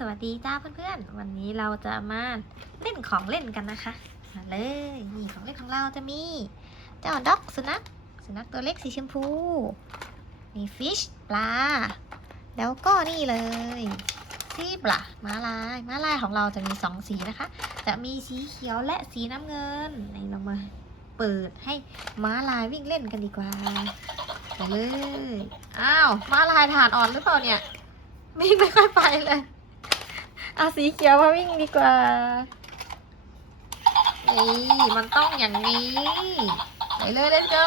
สวัสดีจ้าเพื่อนๆ วันนี้เราจะมาเล่นของเล่นกันนะคะมาเลยนี่ของเล่นของเราจะมีเจ้าด็อกสุนัขสุนัขตัวเล็กสีชมพู มีฟิชปลา แล้วก็นี่เลยซีบล่ะม้าลายม้าลายของเราจะมีสองสีนะคะ จะมีสีเขียวและสีน้ำเงินในเรามาเปิดให้ม้าลายวิ่งเล่นกันดีกว่าไปเลย อ้าว ม้าลายฐานอ่อนหรือเปล่าเนี่ยวิ่ไม่ค่อยไปเลย อาสีเขียวมาวิ่งดีกว่า นี่มันต้องอย่างนี้ ไปเลย let's go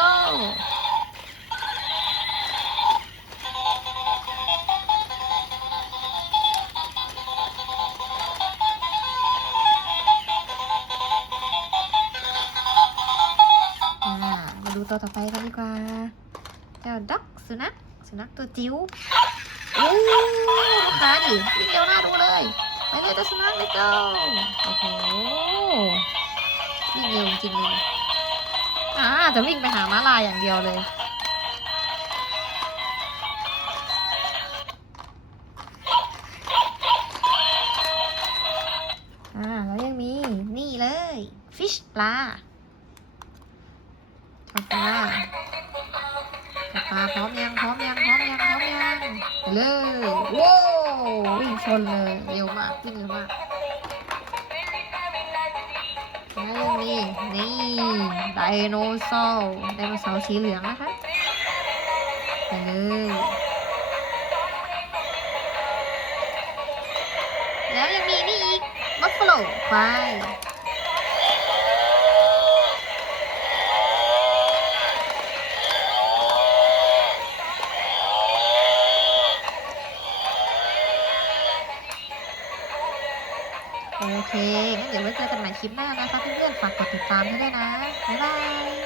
อ่ามาดูตัวต่อไปกันดีกว่า เจ้าด็อกสุนัขสุนัขตัวจิ๋วโอ้ลูกค้าดิวิ่งเร็วหน้าดูเลย ไปเลยตัวสุนัขเลยเจ้าโอ้โหวิ่งเร็วจริงเลยอ่าจะวิ่งไปหาม้าลายอย่างเดียวเลย อ่าแล้วยังมี นี่เลย ฟิชปลาปลาปลาพร้อมยัง พร้อมยัง พร้อมยัง พร้อมยัง เลยว้า ววิ่งชนเลยเร็วมากวิ่งเร็วมากนี่มีนี่ไดโนเสาร์ไดโนเสาร์สีเหลืองนะคะไปเลยแล้วยังมีนี่อีกบัฟฟาโลไป โอเคงั้นเดี๋ยวไว้เจอกันใหม่คลิปหน้านะคะเพื่อนๆฝากกดติดตามให้ด้วยนะ บ๊ายบาย